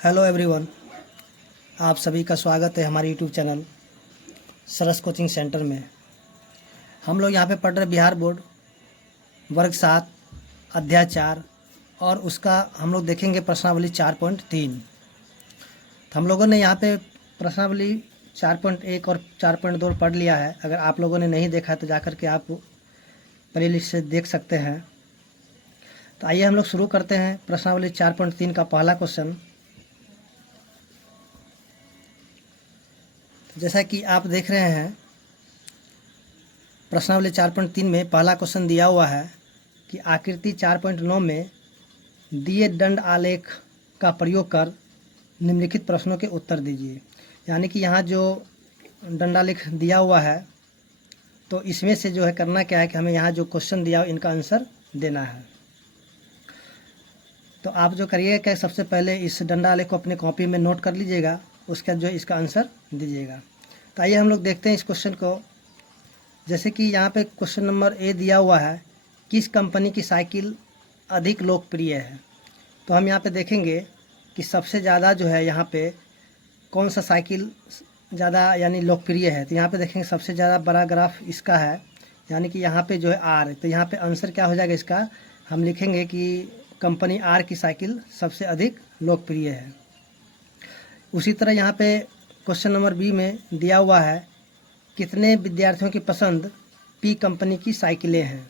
Hello everyone, आप सभी का स्वागत है हमारे यूट्यूब चैनल सरस कोचिंग सेंटर में। हम लोग यहाँ पे पढ़ रहे बिहार बोर्ड वर्ग 7 अध्याय 4 और उसका हम लोग देखेंगे प्रश्नावली 4.3। तो हम लोगों ने यहाँ पे प्रश्नावली 4.1 और 4.2 पढ़ लिया है। अगर आप लोगों ने नहीं देखा तो जाकर के आप प्लेलिस्ट से देख सकते हैं। तो आइए हम लोग शुरू करते हैं प्रश्नावली 4.3 का पहला क्वेश्चन। जैसा कि आप देख रहे हैं, प्रश्नावली 4.3 में पहला क्वेश्चन दिया हुआ है कि आकृति 4.9 में दिए दंड आलेख का प्रयोग कर निम्नलिखित प्रश्नों के उत्तर दीजिए। यानी कि यहाँ जो दंडालेख दिया हुआ है तो इसमें से जो है करना क्या है कि हमें यहाँ जो क्वेश्चन दिया हो इनका आंसर देना है। तो आप जो करिएगा क्या, सबसे पहले इस दंडालेख को अपने कॉपी में नोट कर लीजिएगा, उसके बाद जो इसका आंसर दीजिएगा। तो आइए हम लोग देखते हैं इस क्वेश्चन को। जैसे कि यहाँ पे क्वेश्चन नंबर ए दिया हुआ है, किस कंपनी की साइकिल अधिक लोकप्रिय है। तो हम यहाँ पे देखेंगे कि सबसे ज़्यादा जो है यहाँ पे कौन सा साइकिल ज़्यादा यानी लोकप्रिय है। तो यहाँ पे देखेंगे सबसे ज़्यादा बड़ा ग्राफ इसका है, यानी कि यहाँ पे जो है आर। तो यहाँ पे आंसर क्या हो जाएगा इसका, हम लिखेंगे कि कंपनी आर की साइकिल सबसे अधिक लोकप्रिय है। उसी तरह यहाँ पे क्वेश्चन नंबर बी में दिया हुआ है, कितने विद्यार्थियों की पसंद पी कंपनी की साइकिलें हैं।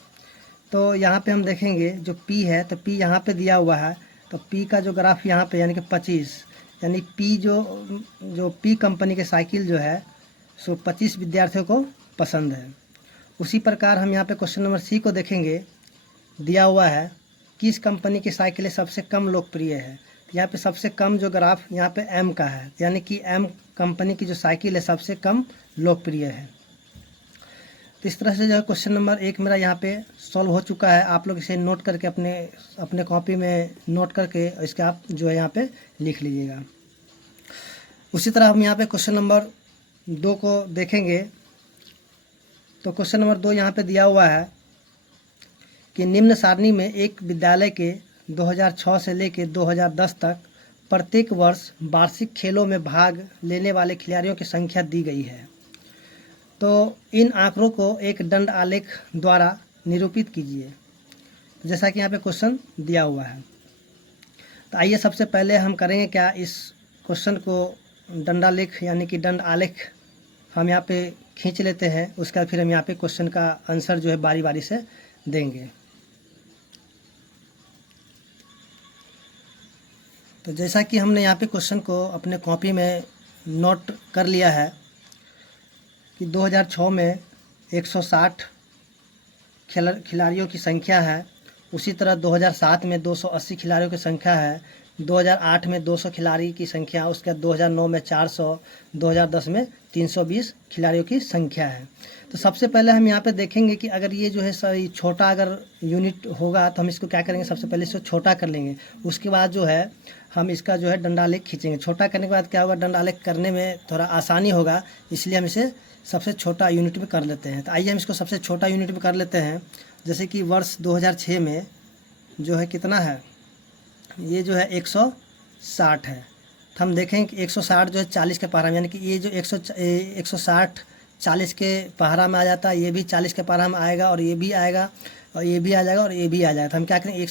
तो यहाँ पे हम देखेंगे जो पी है, तो पी यहाँ पे दिया हुआ है, तो पी का जो ग्राफ यहाँ पे यानी कि 25, यानी पी जो पी कंपनी के साइकिल जो है सो 25 विद्यार्थियों को पसंद है। उसी प्रकार हम यहाँ पे क्वेश्चन नंबर सी को देखेंगे, दिया हुआ है किस कंपनी की साइकिलें सबसे कम लोकप्रिय है। यहाँ पे सबसे कम जो ग्राफ यहाँ पे एम का है, यानी कि एम कंपनी की जो साइकिल है सबसे कम लोकप्रिय है। तो इस तरह से जो है क्वेश्चन नंबर 1 मेरा यहाँ पे सॉल्व हो चुका है। आप लोग इसे नोट करके अपने कॉपी में नोट करके इसके आप जो है यहाँ पे लिख लीजिएगा। उसी तरह हम यहाँ पे क्वेश्चन नंबर 2 को देखेंगे। तो क्वेश्चन नंबर 2 यहाँ पे दिया हुआ है कि निम्न सारणी में एक विद्यालय के 2006 से लेकर 2010 तक प्रत्येक वर्ष वार्षिक खेलों में भाग लेने वाले खिलाड़ियों की संख्या दी गई है। तो इन आंकड़ों को एक दंड आलेख द्वारा निरूपित कीजिए, जैसा कि यहाँ पे क्वेश्चन दिया हुआ है। तो आइए सबसे पहले हम करेंगे क्या, इस क्वेश्चन को दंडालेख यानी कि दंड आलेख हम यहाँ पे खींच लेते हैं। उसका फिर हम यहाँ पे क्वेश्चन का आंसर जो है बारी बारी से देंगे। तो जैसा कि हमने यहाँ पे क्वेश्चन को अपने कॉपी में नोट कर लिया है कि 2006 में 160 खिलाड़ियों की संख्या है। उसी तरह 2007 में 280 खिलाड़ियों की संख्या है। 2008 में 200 खिलाड़ी की संख्या, उसके बाद 2009 में 400, 2010 में 320 खिलाड़ियों की संख्या है। तो सबसे पहले हम यहाँ पे देखेंगे कि अगर ये जो है सही छोटा अगर यूनिट होगा तो हम इसको क्या करेंगे, सबसे पहले इसको छोटा कर लेंगे। उसके बाद जो है हम इसका जो है दंडालेख खींचेंगे। छोटा करने के बाद क्या होगा, दंडालेख करने में थोड़ा आसानी होगा, इसलिए हम इसे सबसे छोटा यूनिट में कर लेते हैं। तो आइए हम इसको सबसे छोटा यूनिट में कर लेते हैं। जैसे कि वर्ष 2006 में जो है कितना है, ये जो है 160 है। तो हम देखें कि 160 जो है 40 के पहाड़ा में, यानी कि ये जो 160 40 के पहाड़ा में आ जाता है, ये भी 40 के पहाड़ा में आएगा, और ये भी आएगा, और ये भी आ जाएगा, और ये भी आ जाएगा। तो हम क्या करेंगे,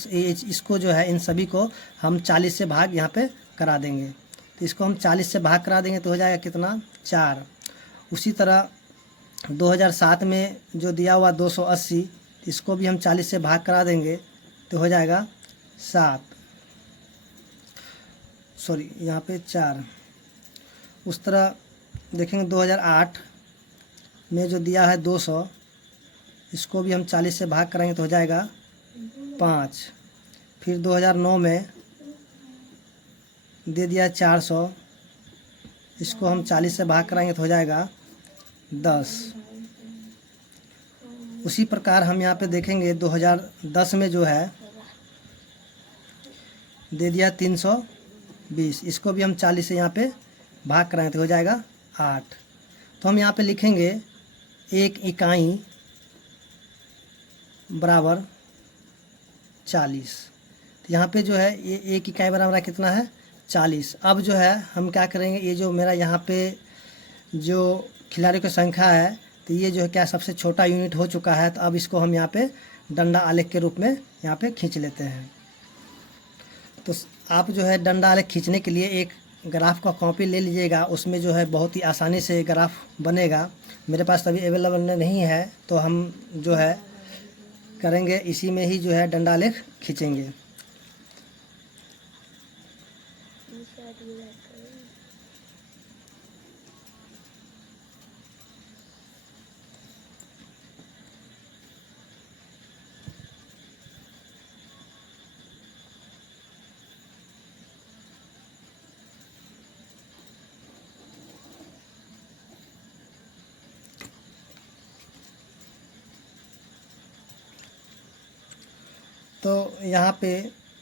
इसको जो है इन सभी को हम 40 से भाग यहाँ पे करा देंगे। तो इसको हम 40 से भाग करा देंगे तो हो जाएगा कितना, 4। उसी तरह 2007 में जो दिया हुआ 280, इसको भी हम 40 से भाग करा देंगे तो हो जाएगा 7, सॉरी यहाँ पे 4। उस तरह देखेंगे 2008 में जो दिया है 200, इसको भी हम 40 से भाग कराएंगे तो हो जाएगा 5। फिर 2009 में दे दिया 400, इसको हम 40 से भाग कराएंगे तो हो जाएगा 10। उसी प्रकार हम यहाँ पे देखेंगे 2010 में जो है दे दिया 320, इसको भी हम 40 से यहाँ पे भाग कराएंगे तो हो जाएगा 8। तो हम यहाँ पे लिखेंगे 1 इकाई बराबर 40। तो यहाँ पे जो है ये 1 इकाई बराबर कितना है, 40। अब जो है हम क्या करेंगे, ये जो मेरा यहाँ पे जो खिलाड़ियों की संख्या है, तो ये जो है क्या सबसे छोटा यूनिट हो चुका है। तो अब इसको हम यहाँ पे डंडा आलेख के रूप में यहाँ पे खींच लेते हैं। तो आप जो है डंडा आलेख खींचने के लिए एक ग्राफ का कॉपी ले लीजिएगा, उसमें जो है बहुत ही आसानी से ग्राफ बनेगा। मेरे पास अभी अवेलेबल नहीं है, तो हम जो है करेंगे इसी में ही जो है डंडा आलेख खींचेंगे। तो यहाँ पे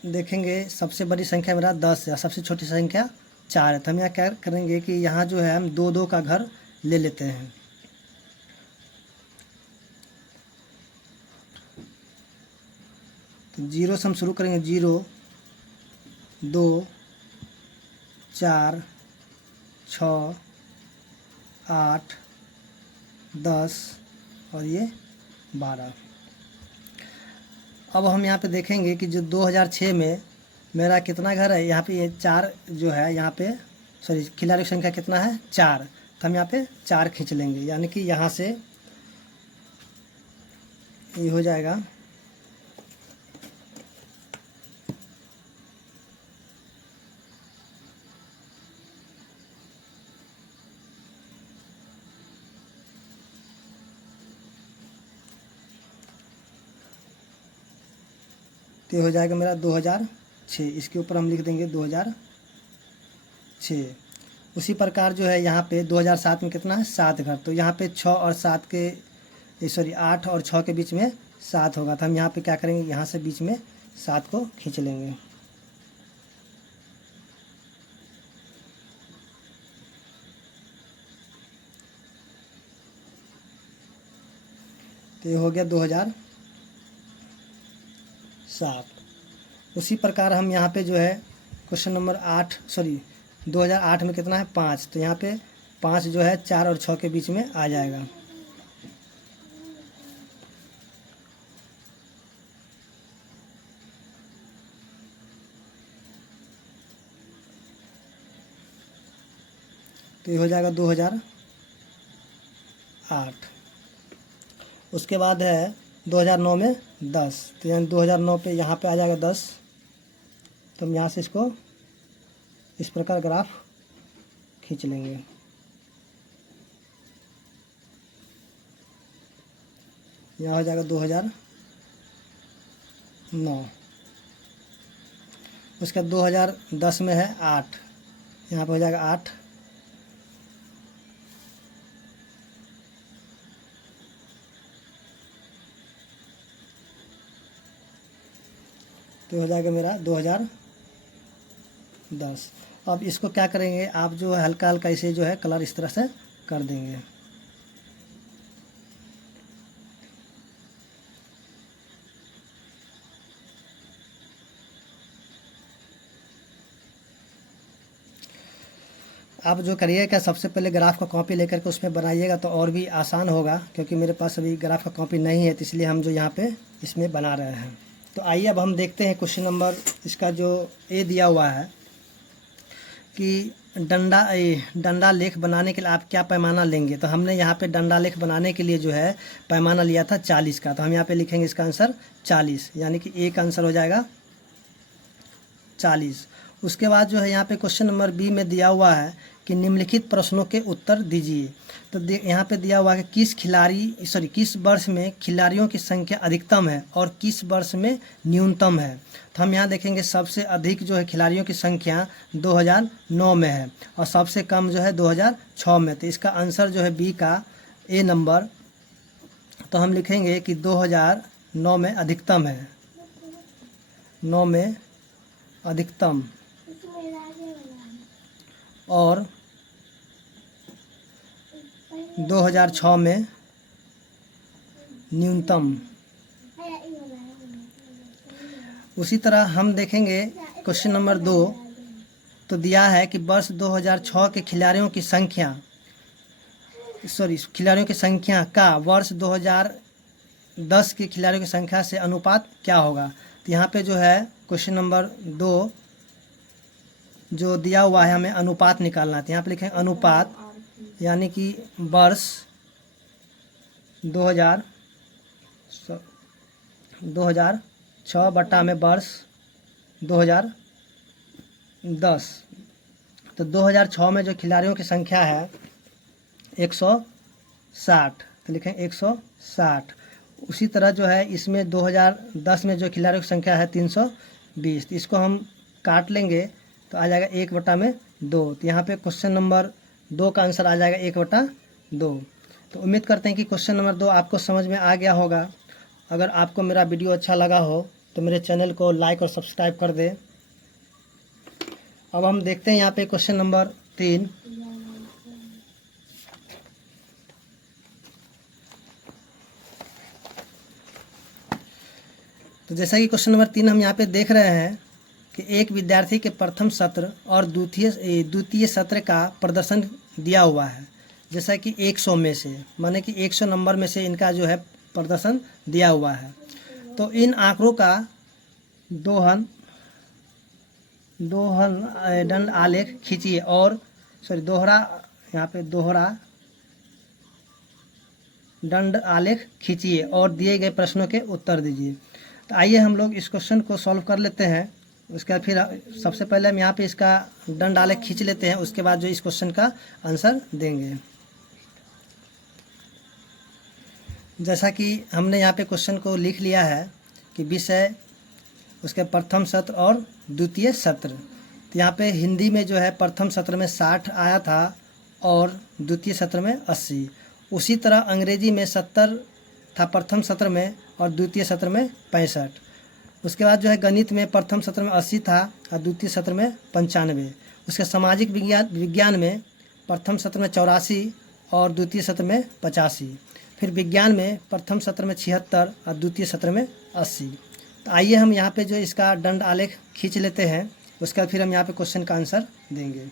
देखेंगे सबसे बड़ी संख्या मेरा 10 है, सबसे छोटी संख्या 4 है। तो हम यहाँ क्या करेंगे कि यहाँ जो है हम 2 2 का घर ले लेते हैं। तो 0 से हम शुरू करेंगे, 0 2 4 6 8 10 और ये 12। अब हम यहाँ पे देखेंगे कि जो 2006 में मेरा कितना घर है, यहाँ पे ये 4 जो है यहाँ पे, सॉरी खिलाड़ी की संख्या कितना है 4। तो हम यहाँ पे 4 खींच लेंगे, यानी कि यहाँ से ये हो जाएगा तो ये हो जाएगा मेरा 2006। इसके ऊपर हम लिख देंगे 2006। उसी प्रकार जो है यहाँ पे 2007 में कितना है 7 घर। तो यहाँ पे 6 और 7 के, सॉरी 8 और 6 के बीच में 7 होगा। तो हम यहाँ पे क्या करेंगे, यहाँ से बीच में 7 को खींच लेंगे। तो ये हो गया 2007। उसी प्रकार हम यहाँ पे जो है क्वेश्चन नंबर 8, सॉरी 2008 में कितना है 5। तो यहाँ पे 5 जो है 4 और 6 के बीच में आ जाएगा। तो ये हो जाएगा 2008। उसके बाद है 2009 में 10। तो यानी 2009 पे यहाँ पे आ जाएगा 10। तो हम यहाँ से इसको इस प्रकार ग्राफ खींच लेंगे। यहाँ हो जाएगा 2009। उसके बाद 2010 में है 8, यहाँ पे हो जाएगा 8। तो हो जाएगा मेरा 2010। अब इसको क्या करेंगे, आप जो है हल्का हल्का इसे जो है कलर इस तरह से कर देंगे। आप जो करिएगा सबसे पहले ग्राफ का कॉपी लेकर के उसमें बनाइएगा तो और भी आसान होगा, क्योंकि मेरे पास अभी ग्राफ का कॉपी नहीं है, तो इसलिए हम जो यहाँ पे इसमें बना रहे हैं। तो आइए अब हम देखते हैं क्वेश्चन नंबर इसका जो ए दिया हुआ है कि डंडा लेख बनाने के लिए आप क्या पैमाना लेंगे। तो हमने यहाँ पे डंडा लेख बनाने के लिए जो है पैमाना लिया था 40 का। तो हम यहाँ पे लिखेंगे इसका आंसर 40, यानी कि ए का आंसर हो जाएगा 40। उसके बाद जो है यहाँ पे क्वेश्चन नंबर बी में दिया हुआ है कि निम्नलिखित प्रश्नों के उत्तर दीजिए। तो यहाँ पे दिया हुआ है कि किस वर्ष में खिलाड़ियों की संख्या अधिकतम है और किस वर्ष में न्यूनतम है। तो हम यहाँ देखेंगे सबसे अधिक जो है खिलाड़ियों की संख्या 2009 में है और सबसे कम जो है 2006 में। तो इसका आंसर जो है बी का ए नंबर। तो हम लिखेंगे कि 2009 में अधिकतम है, 9 में अधिकतम और 2006 में न्यूनतम। उसी तरह हम देखेंगे क्वेश्चन नंबर 2 तो दिया है कि वर्ष 2006 के खिलाड़ियों की संख्या का वर्ष 2010 के खिलाड़ियों की संख्या से अनुपात क्या होगा। तो यहाँ पे जो है क्वेश्चन नंबर 2 जो दिया हुआ है हमें अनुपात निकालना है। तो यहाँ पे लिखें अनुपात, यानी कि वर्ष 2006 बट्टा में वर्ष 2010। तो 2006 में जो खिलाड़ियों की संख्या है 160, तो लिखें 160। उसी तरह जो है इसमें 2010 में जो खिलाड़ियों की संख्या है 320। तो इसको हम काट लेंगे तो आ जाएगा 1/2। तो यहाँ पे क्वेश्चन नंबर 2 का आंसर आ जाएगा 1/2। तो उम्मीद करते हैं कि क्वेश्चन नंबर 2 आपको समझ में आ गया होगा। अगर आपको मेरा वीडियो अच्छा लगा हो तो मेरे चैनल को लाइक और सब्सक्राइब कर दें। अब हम देखते हैं यहाँ पे क्वेश्चन नंबर 3। तो जैसा कि क्वेश्चन नंबर 3 हम यहाँ पे देख रहे हैं कि एक विद्यार्थी के प्रथम सत्र और द्वितीय सत्र का प्रदर्शन दिया हुआ है। जैसा कि 100 में से, माने कि 100 नंबर में से इनका जो है प्रदर्शन दिया हुआ है। तो इन आंकड़ों का दोहन दंड आलेख खींचिए और दोहरा दंड आलेख खींचिए और दिए गए प्रश्नों के उत्तर दीजिए। तो आइए हम लोग इस क्वेश्चन को सॉल्व कर लेते हैं। उसके बाद फिर सबसे पहले हम यहाँ पे इसका दंड आलेख खींच लेते हैं, उसके बाद जो इस क्वेश्चन का आंसर देंगे। जैसा कि हमने यहाँ पे क्वेश्चन को लिख लिया है कि विषय उसके प्रथम सत्र और द्वितीय सत्र। तो यहाँ पे हिंदी में जो है प्रथम सत्र में 60 आया था और द्वितीय सत्र में 80। उसी तरह अंग्रेजी में 70 था प्रथम सत्र में और द्वितीय सत्र में 65। उसके बाद जो है गणित में प्रथम सत्र में 80 था और द्वितीय सत्र में 95। उसके सामाजिक विज्ञान में प्रथम सत्र में 84 और द्वितीय सत्र में 85। फिर विज्ञान में प्रथम सत्र में 76 और द्वितीय सत्र में 80। तो आइए हम यहाँ पे जो इसका दंड आलेख खींच लेते हैं, उसके बाद फिर हम यहाँ पे क्वेश्चन का आंसर देंगे।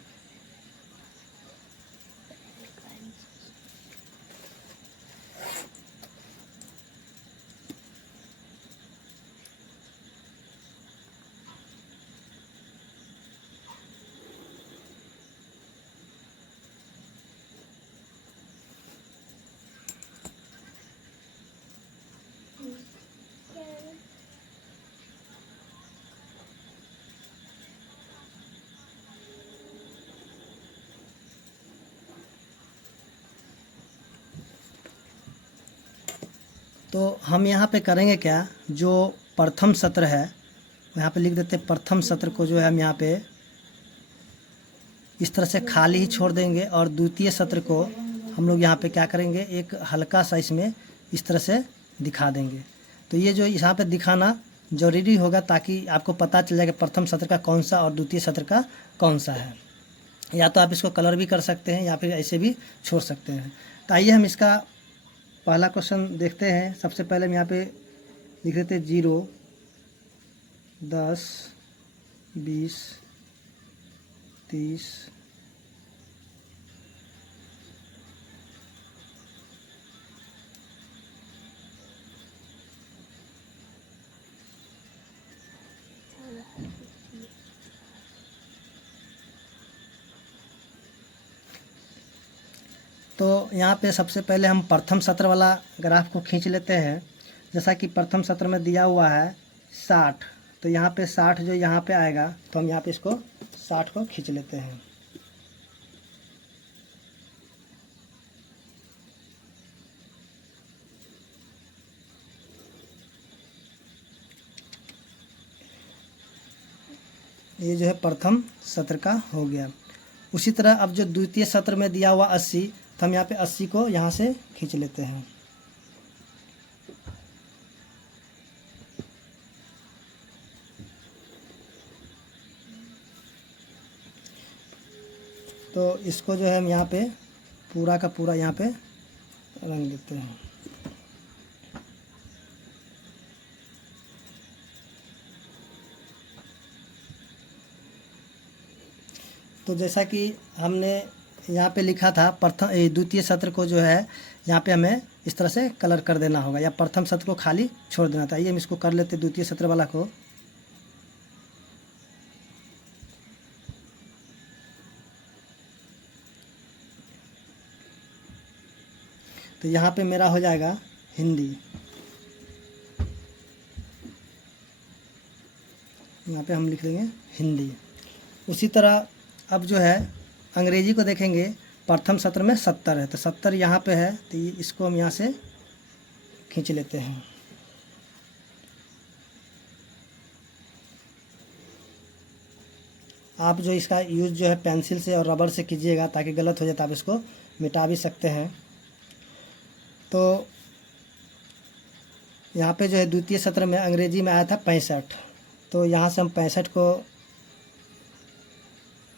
तो हम यहाँ पे करेंगे क्या, जो प्रथम सत्र है यहाँ पे लिख देते हैं। प्रथम सत्र को जो है हम यहाँ पे इस तरह से खाली ही छोड़ देंगे और द्वितीय सत्र को हम लोग यहाँ पे क्या करेंगे, एक हल्का सा इसमें इस तरह से दिखा देंगे। तो ये जो यहाँ पे दिखाना ज़रूरी होगा ताकि आपको पता चल जाए कि प्रथम सत्र का कौन सा और द्वितीय सत्र का कौन सा है। या तो आप इसको कलर भी कर सकते हैं या फिर ऐसे भी छोड़ सकते हैं। तो आइए हम इसका पहला क्वेश्चन देखते हैं। सबसे पहले हम यहाँ पे लिख देते 0, 10, 20, 30, तो यहाँ पे सबसे पहले हम प्रथम सत्र वाला ग्राफ को खींच लेते हैं। जैसा कि प्रथम सत्र में दिया हुआ है 60, तो यहाँ पे 60 जो यहाँ पे आएगा, तो हम यहाँ पे इसको 60 को खींच लेते हैं। ये जो है प्रथम सत्र का हो गया। उसी तरह अब जो द्वितीय सत्र में दिया हुआ 80, तो हम यहाँ पे 80 को यहाँ से खींच लेते हैं। तो इसको जो है हम यहाँ पे पूरा का पूरा यहाँ पे रंग देते हैं। तो जैसा कि हमने यहाँ पे लिखा था द्वितीय सत्र को जो है यहाँ पे हमें इस तरह से कलर कर देना होगा, या प्रथम सत्र को खाली छोड़ देना था। आइए हम इसको कर लेते द्वितीय सत्र वाला को। तो यहाँ पे मेरा हो जाएगा हिंदी, यहाँ पे हम लिख देंगे हिंदी। उसी तरह अब जो है अंग्रेजी को देखेंगे, प्रथम सत्र में 70 है, तो 70 यहाँ पे है, तो इसको हम यहाँ से खींच लेते हैं। आप जो इसका यूज़ जो है पेंसिल से और रबर से कीजिएगा, ताकि गलत हो जाए तो आप इसको मिटा भी सकते हैं। तो यहाँ पे जो है द्वितीय सत्र में अंग्रेजी में आया था 65, तो यहाँ से हम 65 को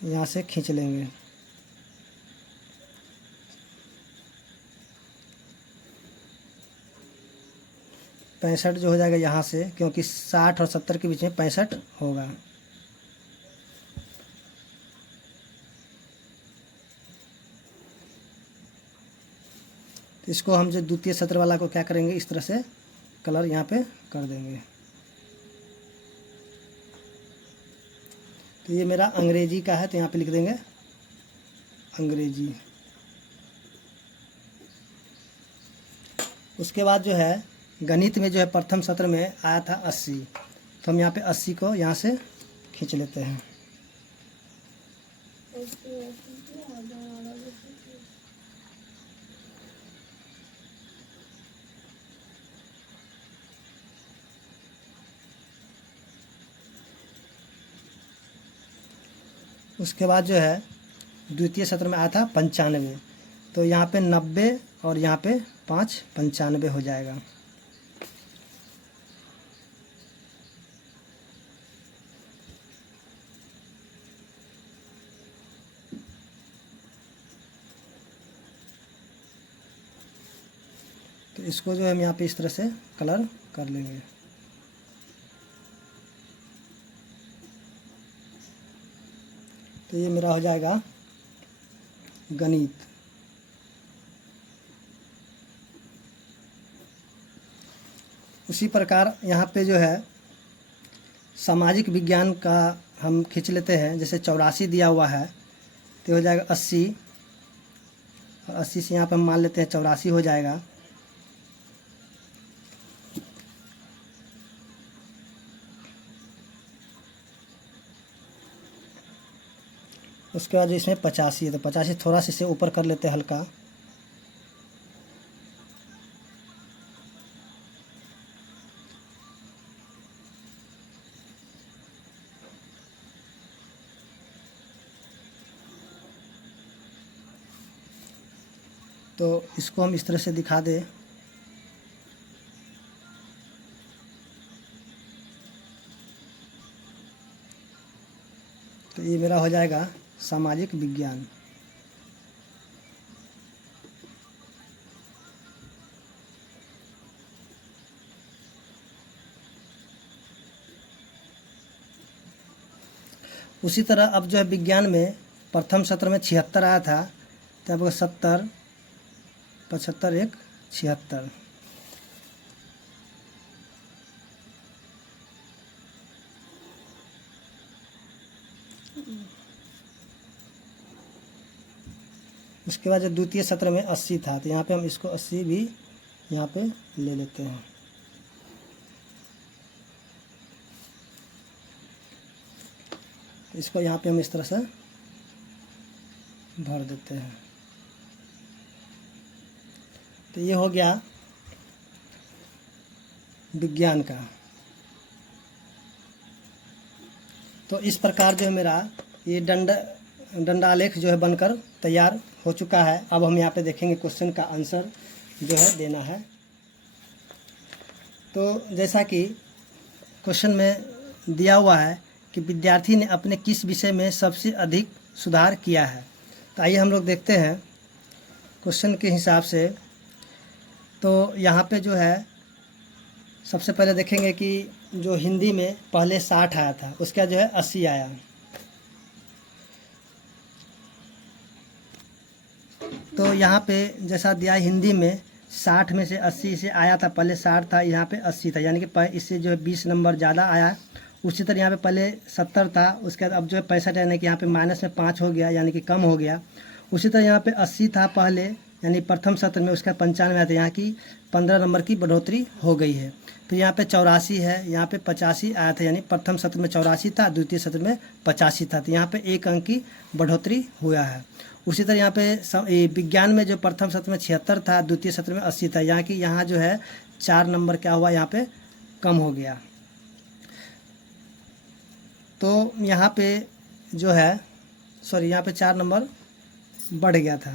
यहाँ से खींच लेंगे। पैंसठ जो हो जाएगा यहाँ से, क्योंकि 60 और 70 के बीच में 65 होगा। तो इसको हम जो द्वितीय सत्र वाला को क्या करेंगे, इस तरह से कलर यहाँ पे कर देंगे। तो ये मेरा अंग्रेजी का है, तो यहाँ पे लिख देंगे अंग्रेजी। उसके बाद जो है गणित में जो है प्रथम सत्र में आया था 80, तो हम यहाँ पे 80 को यहाँ से खींच लेते हैं। उसके बाद जो है द्वितीय सत्र में आया था 95, तो यहाँ पे 90 और यहाँ पे 5 95 हो जाएगा। तो इसको जो है हम यहाँ पे इस तरह से कलर कर लेंगे। तो ये मेरा हो जाएगा गणित। उसी प्रकार यहाँ पे जो है सामाजिक विज्ञान का हम खींच लेते हैं। जैसे 84 दिया हुआ है, तो हो जाएगा 80, और 80 से यहाँ पे हम मान लेते हैं 84 हो जाएगा। उसके बाद जो इसमें 85 है, तो 85 थोड़ा सा इसे ऊपर कर लेते हैं हल्का। तो इसको हम इस तरह से दिखा दें। तो ये मेरा हो जाएगा सामाजिक विज्ञान। उसी तरह अब जो है विज्ञान में प्रथम सत्र में 76 आया था, तो अब 70 75 1 76। उसके बाद जो द्वितीय सत्र में 80 था, तो यहाँ पे हम इसको 80 भी यहाँ पे ले लेते हैं। इसको यहाँ पे हम इस तरह से भर देते हैं। तो ये हो गया विज्ञान का। तो इस प्रकार जो है मेरा ये दंडालेख जो है बनकर तैयार हो चुका है। अब हम यहाँ पे देखेंगे क्वेश्चन का आंसर जो है देना है। तो जैसा कि क्वेश्चन में दिया हुआ है कि विद्यार्थी ने अपने किस विषय में सबसे अधिक सुधार किया है। तो आइए हम लोग देखते हैं क्वेश्चन के हिसाब से। तो यहाँ पे जो है सबसे पहले देखेंगे कि जो हिंदी में पहले 60 आया था, उसका जो है 80 आया। तो यहाँ पे जैसा दिया है हिंदी में 60 में से 80 से आया था, पहले 60 था, यहाँ पे 80 था, यानी कि इससे जो है 20 नंबर ज़्यादा आया। उसी तरह यहाँ पे पहले 70 था, उसके बाद अब जो है 65, यानी कि यहाँ पे माइनस में 5 हो गया, यानी कि कम हो गया। उसी तरह यहाँ पे 80 था पहले, यानी प्रथम सत्र में, उसका 95 आया था, यहाँ की 15 नंबर की बढ़ोतरी हो गई है। फिर यहाँ पे 84 है, यहाँ पे 85 आया था, यानी प्रथम सत्र में 84 था, द्वितीय सत्र में 85 था, तो यहाँ पे 1 अंक की बढ़ोतरी हुआ है। उसी तरह यहाँ पे विज्ञान में जो प्रथम सत्र में 76 था, द्वितीय सत्र में 80 था, यहाँ की यहाँ जो है 4 नंबर क्या हुआ, यहाँ पे कम हो गया। तो यहाँ पे जो है यहाँ पे 4 नंबर बढ़ गया था।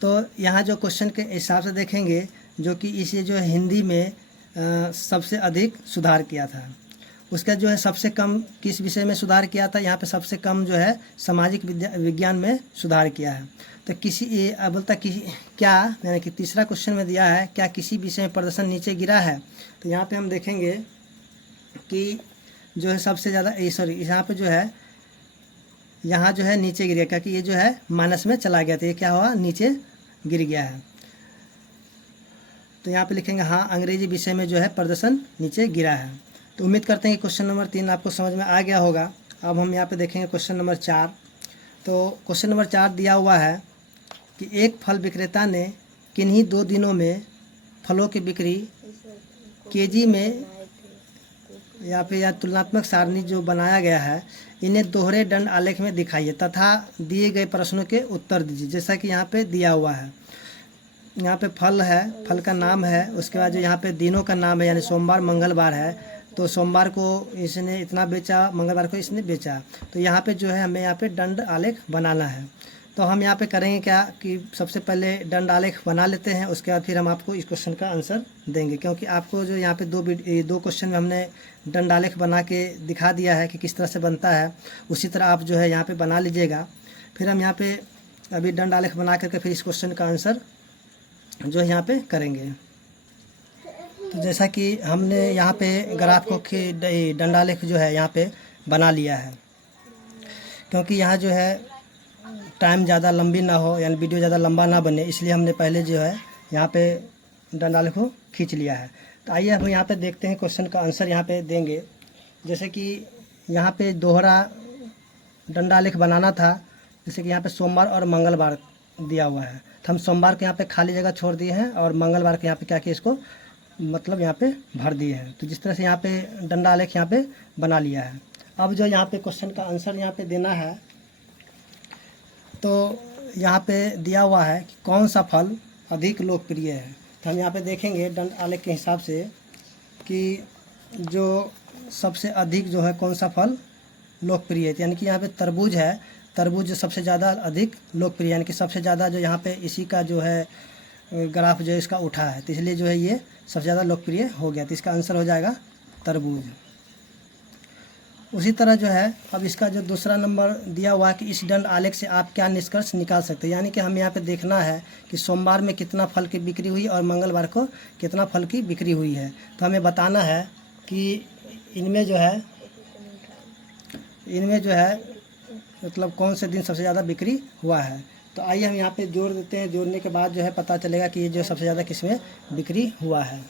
तो यहाँ जो क्वेश्चन के हिसाब से देखेंगे, जो कि इसे जो है हिंदी में सबसे अधिक सुधार किया था, उसका जो है सबसे कम किस विषय में सुधार किया था, यहाँ पे सबसे कम जो है सामाजिक विज्ञान में सुधार किया है। तो बोलता क्या, यानी कि तीसरा क्वेश्चन में दिया है, क्या किसी विषय में प्रदर्शन नीचे गिरा है। तो यहाँ पे हम देखेंगे कि जो है सबसे ज़्यादा यहाँ पे जो है यहाँ जो है नीचे गिर गया, क्योंकि ये जो है माइनस में चला गया, तो ये क्या हुआ, नीचे गिर गया है। तो यहाँ पे लिखेंगे हाँ, अंग्रेजी विषय में जो है प्रदर्शन नीचे गिरा है। तो उम्मीद करते हैं कि क्वेश्चन नंबर 3 आपको समझ में आ गया होगा। अब हम यहाँ पे देखेंगे क्वेश्चन नंबर 4। तो क्वेश्चन नंबर 4 दिया हुआ है कि एक फल विक्रेता ने किन्हीं 2 दिनों में फलों की बिक्री केजी में या फिर या तुलनात्मक सारणी जो बनाया गया है, इन्हें दोहरे दंड आलेख में दिखाइए तथा दिए गए प्रश्नों के उत्तर दीजिए। जैसा कि यहाँ पे दिया हुआ है, यहाँ पे फल है, फल का नाम है, उसके बाद जो यहाँ पे दिनों का नाम है, यानी सोमवार मंगलवार है, तो सोमवार को इसने इतना बेचा, मंगलवार को इसने बेचा। तो यहाँ पे जो है हमें यहाँ पे दंड आलेख बनाना है। तो हम यहाँ पे करेंगे क्या कि सबसे पहले दंड आलेख बना लेते हैं, उसके बाद फिर हम आपको इस क्वेश्चन का आंसर देंगे, क्योंकि आपको जो यहाँ पे दो क्वेश्चन में हमने दंड आलेख बना के दिखा दिया है कि किस तरह से बनता है, उसी तरह आप जो है यहाँ पे बना लीजिएगा। फिर हम यहाँ पे अभी दंड आलेख बना करके फिर इस क्वेश्चन का आंसर जो है यहाँ पे करेंगे। तो जैसा कि हमने यहाँ पे ग्राफ को दंड आलेख जो है यहाँ पे बना लिया है, क्योंकि यहाँ जो है टाइम ज़्यादा लंबी ना हो, यानी वीडियो ज़्यादा लंबा ना बने, इसलिए हमने पहले जो है यहाँ पे दंड आलेख को खींच लिया है। तो आइए हम यहाँ पे देखते हैं क्वेश्चन का आंसर यहाँ पे देंगे। जैसे कि यहाँ पे दोहरा दंड आलेख बनाना था, जैसे कि यहाँ पे सोमवार और मंगलवार दिया हुआ है, तो हम सोमवार के यहाँ पे खाली जगह छोड़ दिए हैं और मंगलवार के यहाँ पे क्या किया, इसको मतलब यहाँ पे भर दिए हैं। तो जिस तरह से यहाँ पे दंड आलेख यहाँ पे बना लिया है। अब जो यहाँ पे क्वेश्चन का आंसर यहाँ पे देना है, तो यहाँ पे दिया हुआ है कि कौन सा फल अधिक लोकप्रिय है। तो हम यहाँ पे देखेंगे दंड आलेख के हिसाब से कि जो सबसे अधिक जो है कौन सा फल लोकप्रिय है, यानी कि यहाँ पे तरबूज है, तरबूज जो सबसे ज़्यादा अधिक लोकप्रिय, यानी कि सबसे ज़्यादा जो यहाँ पे इसी का जो है ग्राफ जो इसका उठा है, तो इसलिए जो है ये सबसे ज़्यादा लोकप्रिय हो गया। तो इसका आंसर हो जाएगा तरबूज। उसी तरह जो है अब इसका जो दूसरा नंबर दिया हुआ है कि इस दंड आलेख से आप क्या निष्कर्ष निकाल सकते हैं, यानी कि हमें यहाँ पे देखना है कि सोमवार में कितना फल की बिक्री हुई और मंगलवार को कितना फल की बिक्री हुई है। तो हमें बताना है कि इनमें जो है मतलब कौन से दिन सबसे ज़्यादा बिक्री हुआ है। तो आइए हम यहाँ पे जोड़ देते हैं, जोड़ने के बाद जो है पता चलेगा कि ये जो सबसे ज़्यादा किस में बिक्री हुआ है।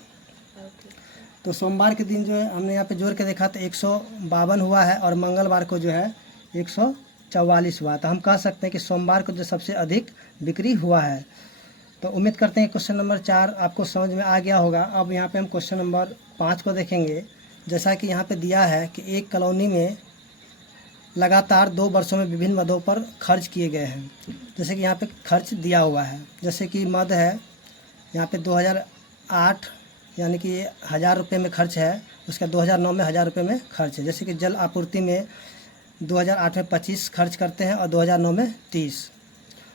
तो सोमवार के दिन जो है हमने यहाँ पे जोड़ के देखा तो 152 हुआ है और मंगलवार को जो है 144 हुआ। तो हम कह सकते हैं कि सोमवार को जो सबसे अधिक बिक्री हुआ है। तो उम्मीद करते हैं क्वेश्चन नंबर 4 आपको समझ में आ गया होगा। अब यहाँ पे हम क्वेश्चन नंबर 5 को देखेंगे। जैसा कि यहाँ पे दिया है कि एक कॉलोनी में लगातार 2 वर्षों में विभिन्न मदों पर खर्च किए गए हैं। जैसे कि यहाँ पे खर्च दिया हुआ है, जैसे कि मद है यहाँ पे 2008 यानी कि 1000 रुपये में खर्च है, उसका 2009 में 1000 रुपये में खर्च है। जैसे कि जल आपूर्ति में 2008 में 25 खर्च करते हैं और 2009 में 30,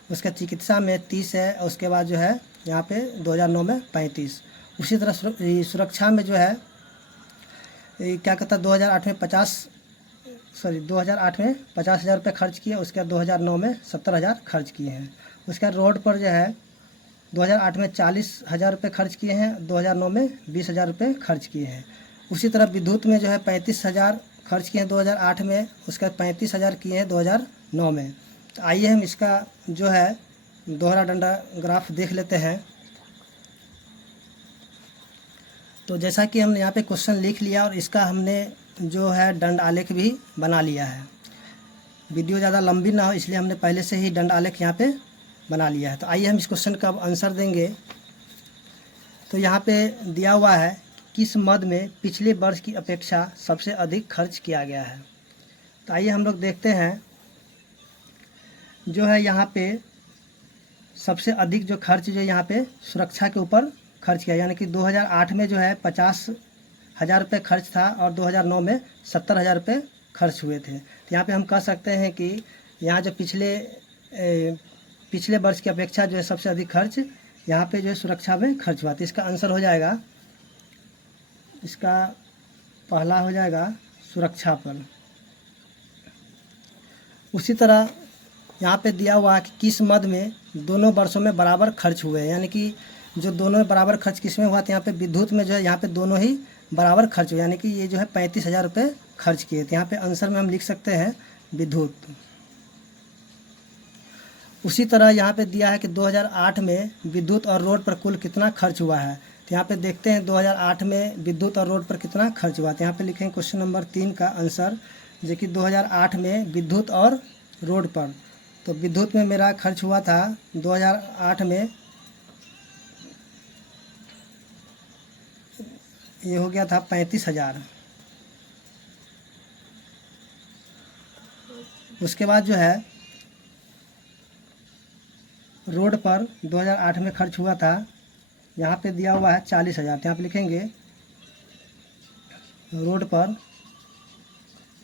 उसका चिकित्सा में 30 है, और उसके बाद जो है यहाँ पे 2009 में 35। उसी तरह सुरक्षा में जो है क्या कहता है 2008 में 50,000 रुपये खर्च किए, उसके बाद 2009 में 70,000 खर्च किए हैं। उसके बाद रोड पर जो है 2008 में 40,000 रुपये खर्च किए हैं, 2009 में 20,000 रुपये खर्च किए हैं। उसी तरह विद्युत में जो है 35,000 खर्च किए हैं 2008 में, उसके बाद 35,000 किए हैं 2009 में। तो आइए हम इसका जो है दोहरा डंडा ग्राफ देख लेते हैं। तो जैसा कि हमने यहाँ पे क्वेश्चन लिख लिया और इसका हमने जो है दंड आलेख भी बना लिया है। वीडियो ज़्यादा लंबी ना हो इसलिए हमने पहले से ही दंड आलेख यहाँ पे बना लिया है। तो आइए हम इस क्वेश्चन का अब आंसर देंगे। तो यहाँ पे दिया हुआ है किस मद में पिछले वर्ष की अपेक्षा सबसे अधिक खर्च किया गया है। तो आइए हम लोग देखते हैं। जो है यहाँ पे सबसे अधिक जो खर्च जो यहाँ पे सुरक्षा के ऊपर खर्च किया, यानी कि 2008 में जो है 50,000 रुपये खर्च था और 2009 में 70,000 रुपये खर्च हुए थे। तो यहाँ पे हम कह सकते हैं कि यहाँ जो पिछले वर्ष की अपेक्षा जो है सबसे अधिक खर्च यहाँ पे जो है सुरक्षा में खर्च हुआ। तो इसका आंसर हो जाएगा, इसका पहला हो जाएगा सुरक्षा पर। उसी तरह यहाँ पे दिया हुआ कि किस मद में दोनों वर्षों में बराबर खर्च हुए, यानी कि जो दोनों में बराबर खर्च किस में हुआ। तो यहाँ पे विद्युत में जो है यहाँ पे दोनों ही बराबर खर्च हुए, यानी कि ये जो है 35,000 रुपये खर्च किए। तो यहाँ पे आंसर में हम लिख सकते हैं विद्युत। उसी तरह यहाँ पे दिया है कि 2008 में विद्युत और रोड पर कुल कितना खर्च हुआ है। तो यहाँ पे देखते हैं 2008 में विद्युत और रोड पर कितना खर्च हुआ। तो यहाँ पे लिखेंगे क्वेश्चन नंबर 3 का आंसर, जो कि 2008 में विद्युत और रोड पर। तो विद्युत में मेरा खर्च हुआ था 2008 में, ये हो गया था 35,000। उसके बाद जो है रोड पर 2008 में खर्च हुआ था, यहाँ पे दिया हुआ है 40,000। यहाँ पे लिखेंगे रोड पर,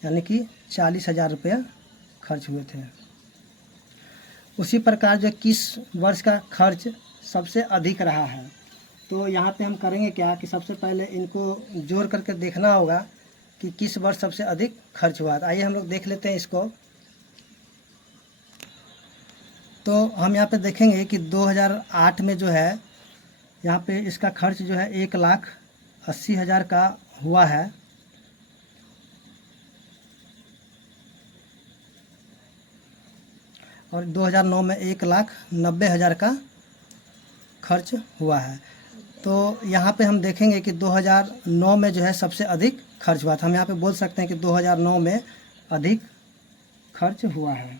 यानी कि 40,000 रुपये खर्च हुए थे। उसी प्रकार जो किस वर्ष का खर्च सबसे अधिक रहा है। तो यहाँ पे हम करेंगे क्या कि सबसे पहले इनको जोड़ करके देखना होगा कि किस वर्ष सबसे अधिक खर्च हुआ। तो आइए हम लोग देख लेते हैं इसको। तो हम यहाँ पे देखेंगे कि 2008 में जो है यहाँ पे इसका खर्च जो है 1,80,000 का हुआ है। और 2009 में 1,90,000 का खर्च हुआ है। तो यहाँ पे हम देखेंगे कि 2009 में जो है सबसे अधिक खर्च हुआ था। हम यहाँ पे बोल सकते हैं कि 2009 में अधिक खर्च हुआ है।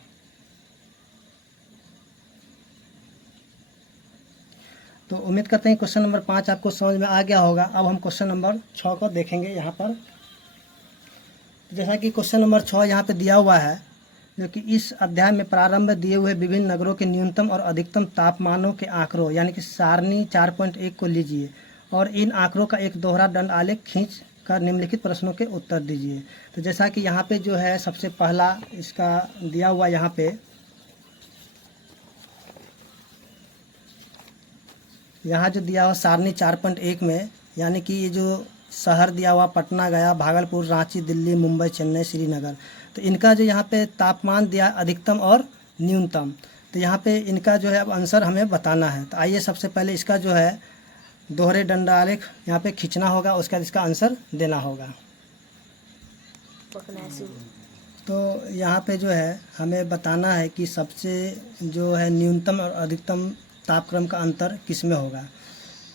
तो उम्मीद करते हैं क्वेश्चन नंबर 5 आपको समझ में आ गया होगा। अब हम क्वेश्चन नंबर 6 को देखेंगे यहाँ पर। जैसा कि क्वेश्चन नंबर 6 यहाँ पे दिया हुआ है, जो कि इस अध्याय में प्रारंभ में दिए हुए विभिन्न नगरों के न्यूनतम और अधिकतम तापमानों के आंकड़ों, यानी कि सारणी 4.1 को लीजिए और इन आंकड़ों का एक दोहरा दंड आलेख खींच कर निम्नलिखित प्रश्नों के उत्तर दीजिए। तो जैसा कि यहाँ पे जो है सबसे पहला इसका दिया हुआ, यहाँ पे जो दिया हुआ सारणी 4.1 में, यानी कि ये जो शहर दिया हुआ पटना, गया, भागलपुर, रांची, दिल्ली, मुंबई, चेन्नई, श्रीनगर, तो इनका जो यहाँ पे तापमान दिया अधिकतम और न्यूनतम। तो यहाँ पे इनका जो है अब आंसर हमें बताना है। तो आइए सबसे पहले इसका जो है दोहरे दंड आलेख यहाँ पे खींचना होगा, उसके बाद इसका आंसर देना होगा। तो यहाँ पे जो है हमें बताना है कि सबसे जो है न्यूनतम और अधिकतम तापक्रम का अंतर किस में होगा।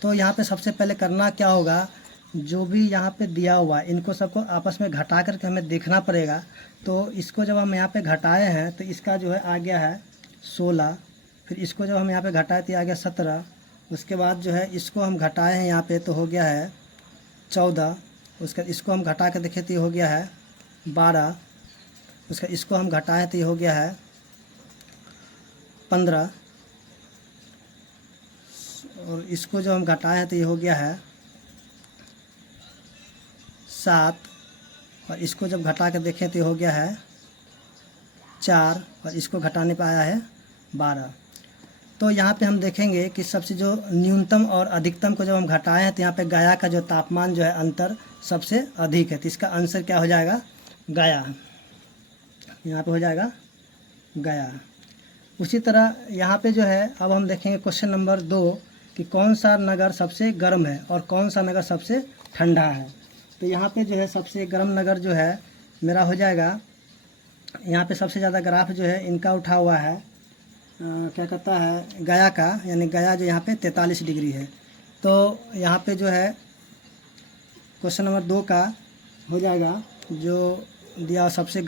तो यहाँ पे सबसे पहले करना क्या होगा, जो भी यहाँ पे दिया हुआ है इनको सबको आपस में घटा करके हमें देखना पड़ेगा। तो इसको जब हम यहाँ पे घटाए हैं तो इसका जो है आ गया है 16, फिर इसको जब हम यहाँ पे घटाए तो आ गया 17, उसके बाद जो है इसको हम घटाए हैं यहाँ पे तो हो गया है 14, उसके बाद इसको हम घटा के देखें तो ये हो गया है 12, उसका इसको हम घटाए तो ये हो गया है 15, और इसको जो हम घटाए हैं तो ये हो गया है 7, और इसको जब घटा के देखें तो ये हो गया है 4, और इसको घटाने पर आया है 12। तो यहाँ पे हम देखेंगे कि सबसे जो न्यूनतम और अधिकतम को जब हम घटाए हैं तो यहाँ पे गया का जो तापमान जो है अंतर सबसे अधिक है। तो इसका आंसर क्या हो जाएगा, गया। यहाँ पे हो जाएगा गया। उसी तरह यहाँ पे जो है अब हम देखेंगे क्वेश्चन नंबर 2 कि कौन सा नगर सबसे गर्म है और कौन सा नगर सबसे ठंडा है। तो यहाँ पे जो है सबसे गर्म नगर जो है मेरा हो जाएगा, यहाँ पे सबसे ज़्यादा ग्राफ जो है इनका उठा हुआ है क्या कहता है गया का, यानी गया जो यहाँ पे 43 डिग्री है। तो यहाँ पे जो है क्वेश्चन नंबर 2 का हो जाएगा जो दिया सबसे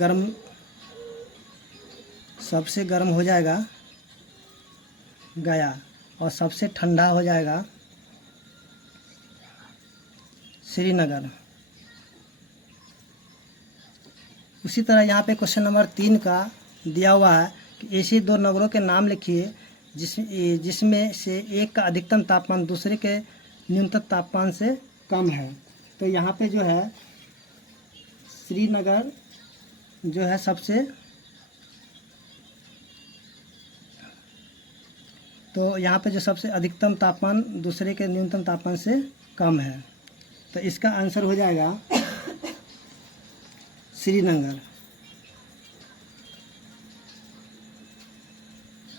गर्म हो जाएगा गया, और सबसे ठंडा हो जाएगा श्रीनगर। उसी तरह यहाँ पे क्वेश्चन नंबर 3 का दिया हुआ है कि ऐसे 2 नगरों के नाम लिखिए जिसमें से एक का अधिकतम तापमान दूसरे के न्यूनतम तापमान से कम है। तो यहाँ पे जो है श्रीनगर जो है सबसे अधिकतम तापमान दूसरे के न्यूनतम तापमान से कम है। तो इसका आंसर हो जाएगा श्रीनगर।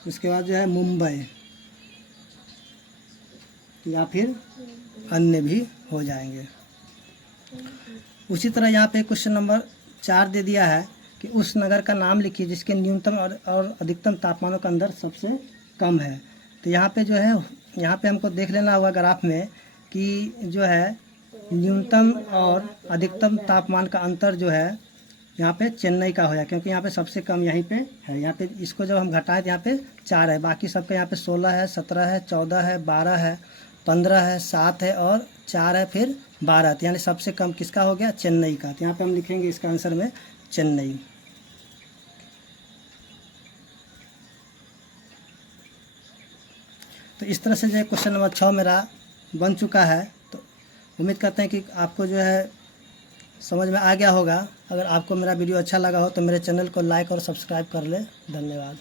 उसके बाद जो है मुंबई या फिर अन्य भी हो जाएंगे। उसी तरह यहाँ पे क्वेश्चन नंबर 4 दे दिया है कि उस नगर का नाम लिखिए जिसके न्यूनतम और अधिकतम तापमानों का अंतर सबसे कम है। तो यहाँ पे जो है यहाँ पे हमको देख लेना होगा ग्राफ में कि जो है न्यूनतम और अधिकतम तापमान का अंतर जो है यहाँ पे चेन्नई का होया, क्योंकि यहाँ पे सबसे कम यहीं पे है। यहाँ पे इसको जब हम घटाएं तो यहाँ पे 4 है, बाकी सबके यहाँ पे 16 है, 17 है, 14 है, 12 है, 15 है, 7 है और 4 है, फिर 12। तो यानी सबसे कम किसका हो गया? चेन्नई का। तो यहाँ पे हम लिखेंगे इसका आंसर में चेन्नई। तो इस तरह से जो है क्वेश्चन नंबर 6 मेरा बन चुका है। तो उम्मीद करते हैं कि आपको जो है समझ में आ गया होगा। अगर आपको मेरा वीडियो अच्छा लगा हो तो मेरे चैनल को लाइक और सब्सक्राइब कर ले। धन्यवाद।